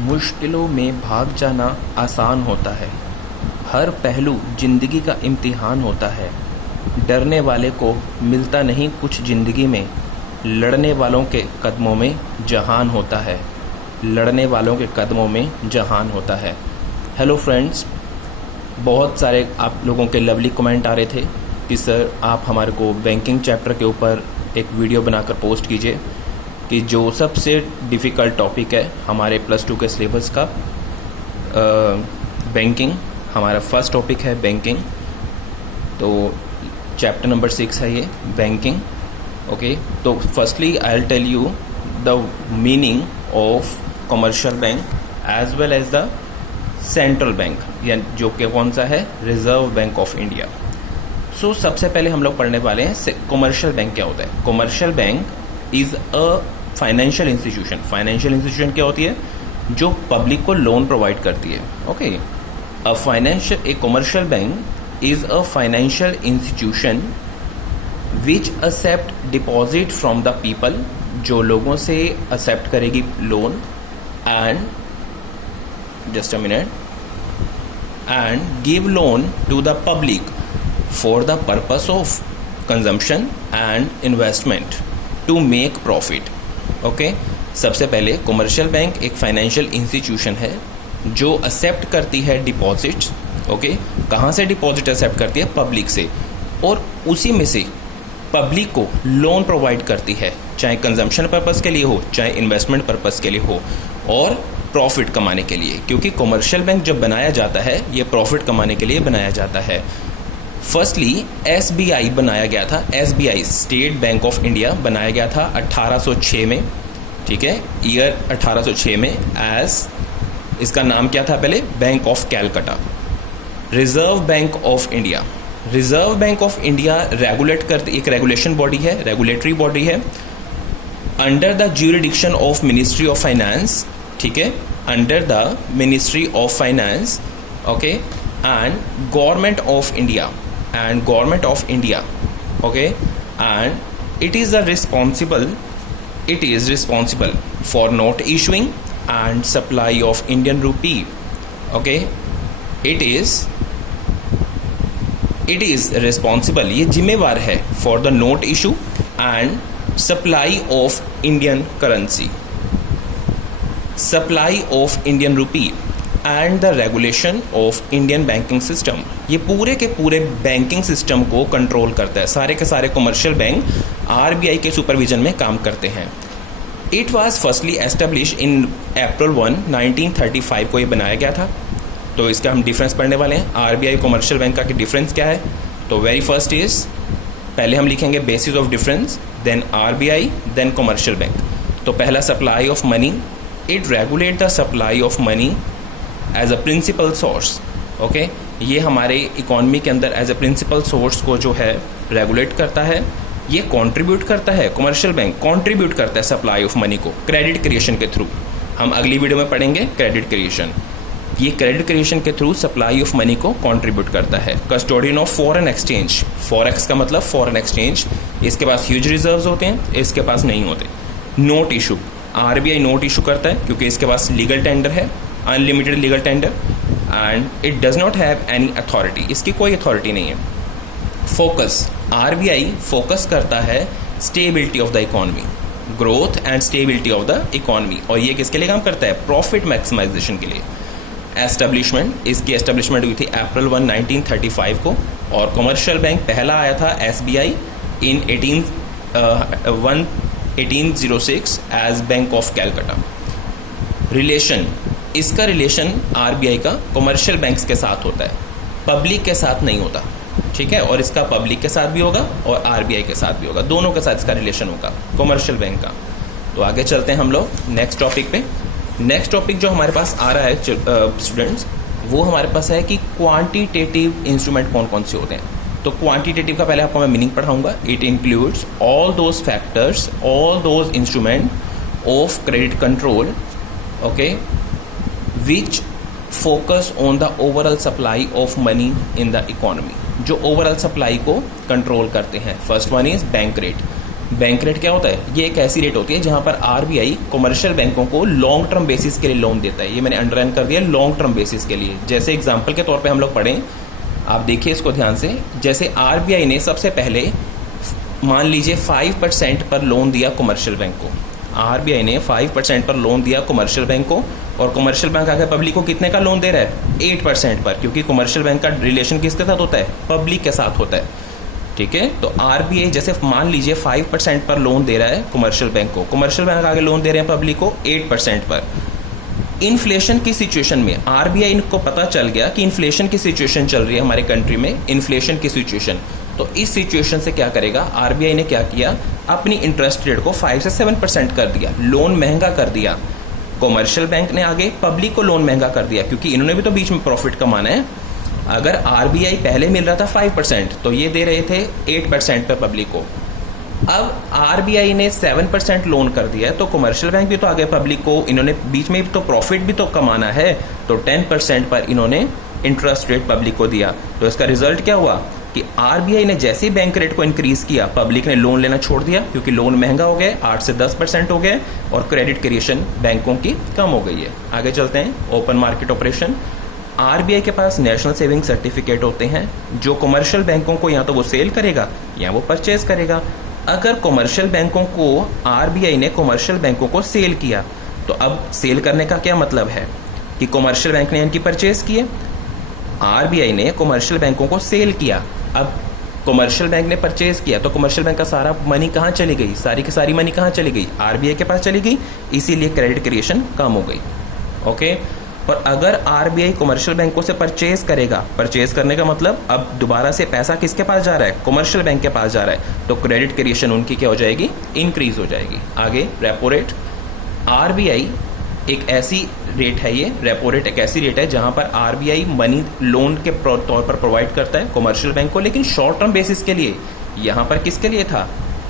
मुश्किलों में भाग जाना आसान होता है। हर पहलू जिंदगी का इम्तिहान होता है। डरने वाले को मिलता नहीं कुछ जिंदगी में, लड़ने वालों के कदमों में जहान होता है। लड़ने वालों के कदमों में जहान होता है। हेलो फ्रेंड्स, बहुत सारे आप लोगों के लवली कमेंट आ रहे थे कि सर आप हमारे को बैंकिंग चैप्टर के ऊपर एक वीडियो बनाकर पोस्ट कीजिए कि जो सबसे डिफ़िकल्ट टॉपिक है हमारे +2 के सिलेबस का, बैंकिंग। हमारा फर्स्ट टॉपिक है बैंकिंग, तो चैप्टर नंबर 6 है ये बैंकिंग। ओके, तो firstly I will tell you the meaning of commercial bank as well as the central bank, या जो कि कौन सा है, Reserve Bank of India. So सबसे पहले हम लोग पढ़ने वाले हैं कमर्शियल बैंक क्या होता है। Commercial bank is a financial institution. Financial institution क्या होती है, जो पब्लिक को लोन प्रोवाइड करती है। Okay, a commercial bank is a financial institution which accept deposit from the people, जो लोगों से एक्सेप्ट करेगी loan, and just a minute, and give loan to the public for the purpose of consumption and investment to make profit. Okay, सबसे पहले commercial bank एक financial institution है जो accept करती है डिपॉजिट्स। ओके, कहाँ से डिपॉजिट एक्सेप्ट करती है, पब्लिक से, और उसी में से पब्लिक को लोन प्रोवाइड करती है, चाहे कंजम्पशन पर्पस के लिए हो, चाहे इन्वेस्टमेंट पर्पस के लिए हो, और प्रॉफिट कमाने के लिए। क्योंकि कमर्शियल बैंक जब बनाया जाता है ये प्रॉफिट कमाने के लिए बनाया जाता है। फर्स्टली एसबीआई बनाया गया था। SBI state bank of India बनाया गया था 1806 में। ठीक है, ईयर 1806 में। एज इसका नाम क्या था पहले, bank of Calcutta. Reserve Bank of India, reserve Bank of India regulate करती, एक रेगुलेशन बॉडी है, रेगुलेटरी बॉडी है, under the jurisdiction of ministry of finance. ठीक है, under the ministry of finance. Okay, and government of India, and government of India. Okay, and it is responsible for note issuing and supply of Indian rupee. Okay, it is responsible, ये जिम्मेवार है, for the note issue and supply of Indian currency, supply of Indian rupee, and the regulation of Indian banking system. ये पूरे के पूरे banking system को control करता है। सारे के सारे कमर्शियल बैंक आरबीआई के सुपरविजन में काम करते हैं। It was firstly establish in April 1, 1935 को ये बनाया गया था। तो इसका हम डिफरेंस पढ़ने वाले हैं, आरबीआई कमर्शियल बैंक का कि डिफरेंस क्या है। तो वेरी फर्स्ट इज, पहले हम लिखेंगे basis of difference, then RBI, then commercial bank. तो पहला supply of money, it regulate the supply of money as a principal source. Okay, ये हमारे इकोनॉमी के अंदर एज अ प्रिंसिपल सोर्स को जो है रेगुलेट करता है। ये कंट्रीब्यूट करता है, कमर्शियल बैंक कंट्रीब्यूट करता है सप्लाई ऑफ मनी को क्रेडिट क्रिएशन के थ्रू। हम अगली वीडियो में पढ़ेंगे क्रेडिट क्रिएशन। ये क्रेडिट क्रिएशन के थ्रू सप्लाई ऑफ मनी को कंट्रीब्यूट करता है। Custodian of foreign exchange, forex का मतलब फॉरेन एक्सचेंज, इसके पास ह्यूज रिजर्व्स होते हैं, इसके पास नहीं होते। Note issue, RBI note issue करता है क्योंकि इसके पास लीगल टेंडर है, unlimited legal tender, and it does not have any authority, इसकी कोई अथॉरिटी नहीं है। फोकस, आरबीआई फोकस करता है stability of the economy, growth and stability of the economy, और ये किसके लिए काम करता है, प्रॉफिट मैक्सिमाइजेशन के लिए। एस्टेब्लिशमेंट, इसकी एस्टेब्लिशमेंट हुई थी अप्रैल 1, 1935 को, और कमर्शियल बैंक पहला आया था SBI in 1806 as Bank of Calcutta. Relation, इसका रिलेशन आरबीआई का कमर्शियल बैंक्स के साथ होता है, पब्लिक के साथ नहीं होता। ठीक है, और इसका पब्लिक के साथ भी होगा और आरबीआई के साथ भी होगा, दोनों के साथ इसका रिलेशन होगा कमर्शियल बैंक का। तो आगे चलते हैं हम लोग नेक्स्ट टॉपिक पे। नेक्स्ट टॉपिक जो हमारे पास आ रहा है स्टूडेंट्स, वो हमारे पास है कि क्वांटिटेटिव इंस्ट्रूमेंट कौन कौन से होते हैं। तो क्वांटिटेटिव का पहले आपको मैं मीनिंग पढ़ाऊंगा। It includes all those factors, all those instrument of credit control, okay, which focus on the overall supply of money in the economy, जो ओवरऑल सप्लाई को कंट्रोल करते हैं। First one is bank rate. Bank rate क्या होता है? ये एक ऐसी रेट होती है जहां पर आरबीआई कमर्शियल बैंकों को लॉन्ग टर्म बेसिस के लिए लोन देता है। ये मैंने अंडरलाइन कर दिया, लॉन्ग टर्म बेसिस के लिए। जैसे एग्जांपल के तौर पे हम लोग पढ़ें, आप देखिए इसको ध्यान से। जैसे आरबीआई ने सबसे पहले मान लीजिए 5% पर लोन दिया कमर्शियल बैंक को। आरबीआई ने 5% पर लोन दिया कमर्शियल बैंक को, और कमर्शियल बैंक आगे पब्लिक को कितने का लोन दे रहा है? 8% पर, क्योंकि कमर्शियल बैंक का रिलेशन किसके साथ होता है? पब्लिक के साथ होता है। ठीक है, तो आरबीआई जैसे मान लीजिए 5% पर लोन दे रहा है कमर्शियल बैंक को, कमर्शियल बैंक आगे लोन दे रहे हैं पब्लिक को 8% पर। इन्फ्लेशन की सिचुएशन में आरबीआई को पता चल गया कि इन्फ्लेशन की सिचुएशन चल रही है हमारे कंट्री में, इन्फ्लेशन की सिचुएशन। तो इस सिचुएशन से क्या करेगा? आरबीआई ने क्या किया? अपनी इंटरेस्ट रेट को 5 से 7% कर दिया, लोन महंगा कर दिया। कमर्शियल बैंक ने आगे पब्लिक को लोन महंगा कर दिया, क्योंकि इन्होंने भी तो बीच में प्रॉफिट कमाना है। अगर आरबीआई पहले मिल रहा था 5%, तो ये दे रहे थे 8% पे पब्लिक को। अब आरबीआई ने 7% लोन कर दिया है, तो कमर्शियल बैंक भी तो आगे पब्लिक को, इन्होंने बीच में तो प्रॉफिट भी तो कमाना है, तो 10% पर इन्होंने इंटरेस्ट रेट पब्लिक को दिया। तो इसका रिजल्ट क्या हुआ कि आरबीआई ने जैसे ही बैंक रेट को इंक्रीज किया, पब्लिक ने लोन लेना छोड़ दिया, क्योंकि लोन महंगा हो गया, 8 से 10% हो गया, और क्रेडिट क्रिएशन बैंकों की कम हो गई है। आगे चलते हैं, ओपन मार्केट ऑपरेशन। आरबीआई के पास नेशनल सेविंग सर्टिफिकेट होते हैं, जो कमर्शियल बैंकों को या तो वो सेल करेगा या वो परचेज करेगा। अगर कमर्शियल बैंकों को आरबीआई ने कमर्शियल बैंकों को सेल किया, तो अब सेल करने का क्या मतलब है कि कमर्शियल बैंक ने इनकी परचेज किए, आरबीआई ने कमर्शियल बैंकों को सेल किया। अब कमर्शियल बैंक ने परचेज किया, तो कमर्शियल बैंक का सारा मनी कहाँ चली गई? सारी की सारी मनी कहाँ चली गई? आरबीआई के पास चली गई, इसीलिए क्रेडिट क्रिएशन कम हो गई। ओके, और अगर आरबीआई कमर्शियल बैंकों से परचेज करेगा, परचेज करने का मतलब अब दोबारा से पैसा किसके पास जा रहा है? कमर्शियल बैंक के पास जा रहा है, तो क्रेडिट क्रिएशन उनकी क्या हो जाएगी? इंक्रीज हो जाएगी। आगे रेपो रेट। आरबीआई एक ऐसी रेट है, ये रेपो रेट एक ऐसी रेट है जहां पर आरबीआई मनी लोन के तौर पर प्रोवाइड करता है कमर्शियल बैंक को, लेकिन शॉर्ट टर्म बेसिस के लिए। यहां पर किसके लिए था?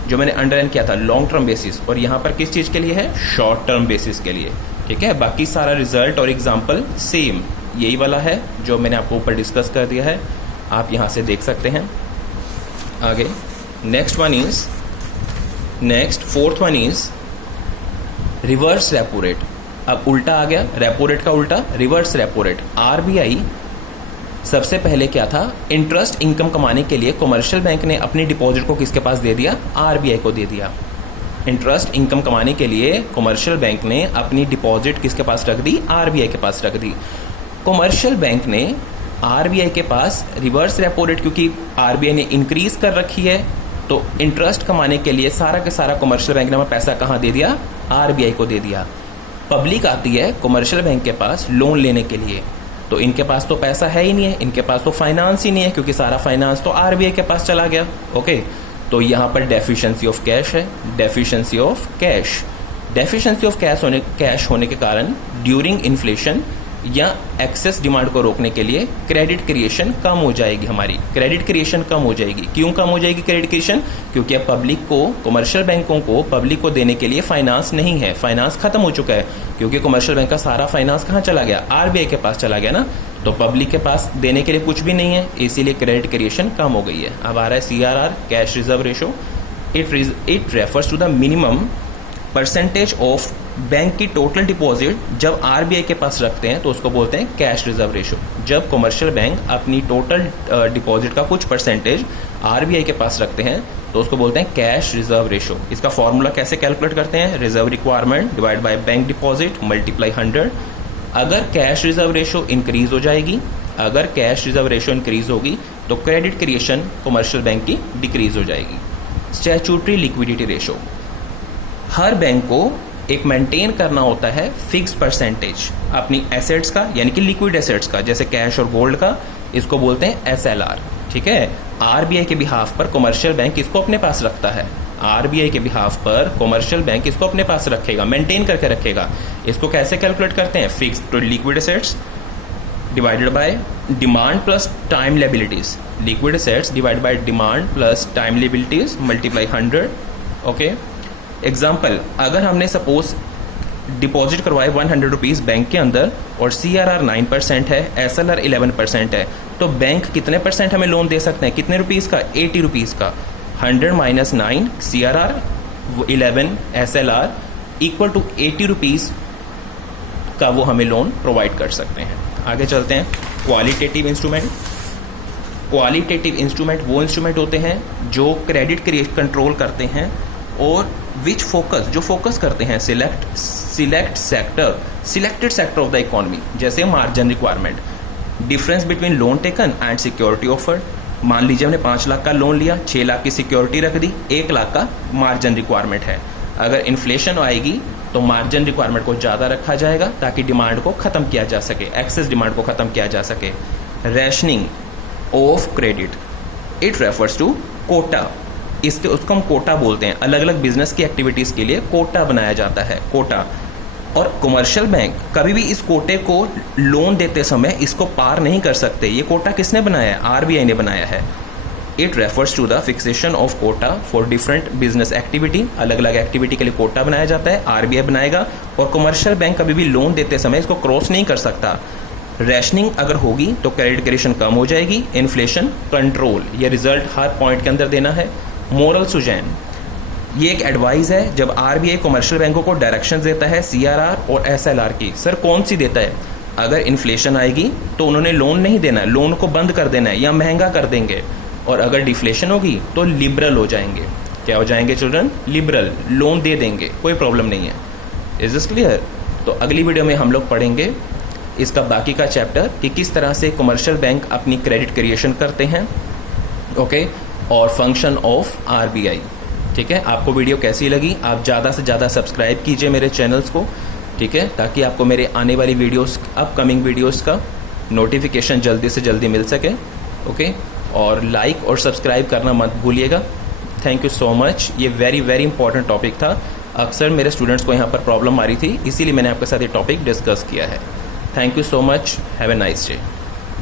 जो मैंने अंडरलाइन किया था, लॉन्ग टर्म बेसिस, और यहां पर किस चीज के लिए है? शॉर्ट टर्म बेसिस के लिए। ठीक है, बाकी सारा रिजल्ट और एग्जाम्पल सेम यही वाला है जो मैंने आपको ऊपर डिस्कस कर दिया है, आप यहां से देख सकते हैं। आगे fourth one is reverse repo rate. अब उल्टा आ गया, रेपो रेट का उल्टा रिवर्स रेपो रेट। आरबीआई सबसे पहले क्या था? इंटरेस्ट इनकम कमाने के लिए कमर्शियल बैंक ने अपनी डिपॉजिट को किसके पास दे दिया? आरबीआई को दे दिया। इंटरेस्ट इनकम कमाने के लिए कमर्शियल बैंक ने अपनी डिपॉजिट किसके पास रख दी? आरबीआई के पास रख दी। कमर्शियल बैंक ने आरबीआई के पास रिवर्स रेपो रेट, क्योंकि आरबीआई ने इंक्रीज कर रखी है, तो इंटरेस्ट कमाने के लिए सारा के सारा कमर्शियल बैंक ने पैसा कहाँ दे दिया? आरबीआई को दे दिया। पब्लिक आती है कमर्शियल बैंक के पास लोन लेने के लिए, तो इनके पास तो पैसा है ही नहीं है, इनके पास तो फाइनेंस ही नहीं है, क्योंकि सारा फाइनेंस तो आरबीआई के पास चला गया। ओके, तो यहाँ पर डेफिशिएंसी ऑफ कैश है, deficiency of cash. Deficiency of cash होने के कारण ड्यूरिंग इन्फ्लेशन या एक्सेस डिमांड को रोकने के लिए क्रेडिट क्रिएशन कम हो जाएगी। हमारी क्रेडिट क्रिएशन कम हो जाएगी। क्यों कम हो जाएगी क्रेडिट क्रिएशन? क्योंकि अब पब्लिक को, कमर्शियल बैंकों को पब्लिक को देने के लिए फाइनेंस नहीं है, फाइनेंस खत्म हो चुका है, क्योंकि कमर्शियल बैंक का सारा फाइनेंस कहाँ चला गया? आरबीआई के पास चला गया ना, तो पब्लिक के पास देने के लिए कुछ भी नहीं है, इसीलिए क्रेडिट क्रिएशन कम हो गई है। अब आ रहा है CRR, cash reserve ratio. It refers to the minimum percentage of bank की टोटल डिपॉजिट जब आरबीआई के पास रखते हैं तो उसको बोलते हैं कैश रिजर्व रेशो। जब कमर्शियल बैंक अपनी टोटल डिपॉजिट का कुछ परसेंटेज आरबीआई के पास रखते हैं तो उसको बोलते हैं कैश रिजर्व रेशो। इसका फॉर्मूला कैसे कैलकुलेट करते हैं? Reserve requirement divide by bank deposit multiply 100। अगर कैश रिजर्व रेशो इंक्रीज हो जाएगी, अगर कैश रिजर्व रेशो इंक्रीज होगी तो क्रेडिट क्रिएशन कमर्शियल बैंक की डिक्रीज हो जाएगी। स्टैट्यूटरी लिक्विडिटी रेशो, हर बैंक को एक मेंटेन करना होता है फिक्स परसेंटेज अपनी एसेट्स का, यानी कि लिक्विड एसेट्स का, जैसे कैश और गोल्ड का, इसको बोलते हैं एसएलआर। ठीक है, आरबीआई के बिहाफ पर कमर्शियल बैंक इसको अपने पास रखता है, आरबीआई के बिहाफ पर कमर्शियल बैंक इसको अपने पास रखेगा, मेंटेन करके रखेगा। इसको कैसे कैलकुलेट करते हैं? Fixed liquid assets divided by demand plus time liabilities, liquid assets divide by demand plus time liabilities multiply 100। Okay, example, अगर हमने सपोज डिपॉजिट करवाए 100 रुपीज़ बैंक के अंदर और सीआरआर 9% है, एसएलआर 11% है, तो बैंक कितने परसेंट हमें लोन दे सकते हैं? कितने रुपीज़ का? 80 रुपीज़ का। 100 minus 9 CRR 11 SLR equal to 80 rupees का वो हमें लोन प्रोवाइड कर सकते हैं। आगे चलते हैं। Qualitative instrument. क्वालिटेटिव इंस्ट्रूमेंट वो इंस्ट्रूमेंट होते हैं जो क्रेडिट कंट्रोल करते हैं और जो फोकस करते हैं selected sector of the economy, जैसे margin requirement, difference between loan taken and security offered. मान लीजिए हमने 5 लाख का लोन लिया, 6 लाख की सिक्योरिटी रख दी, 1 लाख का मार्जिन रिक्वायरमेंट है। अगर इन्फ्लेशन आएगी तो मार्जिन रिक्वायरमेंट को ज़्यादा रखा जाएगा ताकि डिमांड को ख़त्म किया जा सके, एक्सेस डिमांड को ख़त्म किया जा सके। Rationing of credit, it refers to quota, उसको हम कोटा बोलते हैं। अलग अलग बिजनेस की एक्टिविटीज़ के लिए कोटा बनाया जाता है, कोटा। और कमर्शियल बैंक कभी भी इस कोटे को लोन देते समय इसको पार नहीं कर सकते। ये कोटा किसने बनाया है? RBI ने बनाया है। It refers to the fixation of quota for different business activity. अलग अलग एक्टिविटी के लिए कोटा बनाया जाता है, RBI बनाएगा। और कमर्शियल बैंक कभी भी लोन देते समय इसको क्रॉस नहीं कर सकता। रैशनिंग अगर होगी तो क्रेडिट क्रिएशन कम हो जाएगी, इन्फ्लेशन कंट्रोल। ये रिजल्ट हर पॉइंट के अंदर देना है। मोरल सुजैन, ये एक एडवाइस है जब RBI कमर्शियल बैंकों को डायरेक्शन देता है CRR और SLR की। सर कौन सी देता है? अगर इन्फ्लेशन आएगी तो उन्होंने लोन नहीं देना है, लोन को बंद कर देना है या महंगा कर देंगे। और अगर डिफ्लेशन होगी तो लिबरल हो जाएंगे। क्या हो जाएंगे चिल्ड्रन? लिबरल, लोन दे देंगे, कोई प्रॉब्लम नहीं है। Is this clear? तो अगली वीडियो में हम लोग पढ़ेंगे इसका बाकी का चैप्टर कि किस तरह से कमर्शियल बैंक अपनी क्रेडिट क्रिएशन करते हैं, ओके, और फंक्शन ऑफ RBI। ठीक है, आपको वीडियो कैसी लगी? आप ज़्यादा से ज़्यादा सब्सक्राइब कीजिए मेरे चैनल्स को, ठीक है, ताकि आपको मेरे आने वाली वीडियोस, अपकमिंग वीडियोस का नोटिफिकेशन जल्दी से जल्दी मिल सके, ओके। और लाइक और सब्सक्राइब करना मत भूलिएगा। Thank you so much. ये वेरी वेरी इंपॉर्टेंट टॉपिक था। अक्सर मेरे स्टूडेंट्स को यहाँ पर प्रॉब्लम आ रही थी, इसीलिए मैंने आपके साथ ये टॉपिक डिस्कस किया है। Thank you so much. Have a nice day.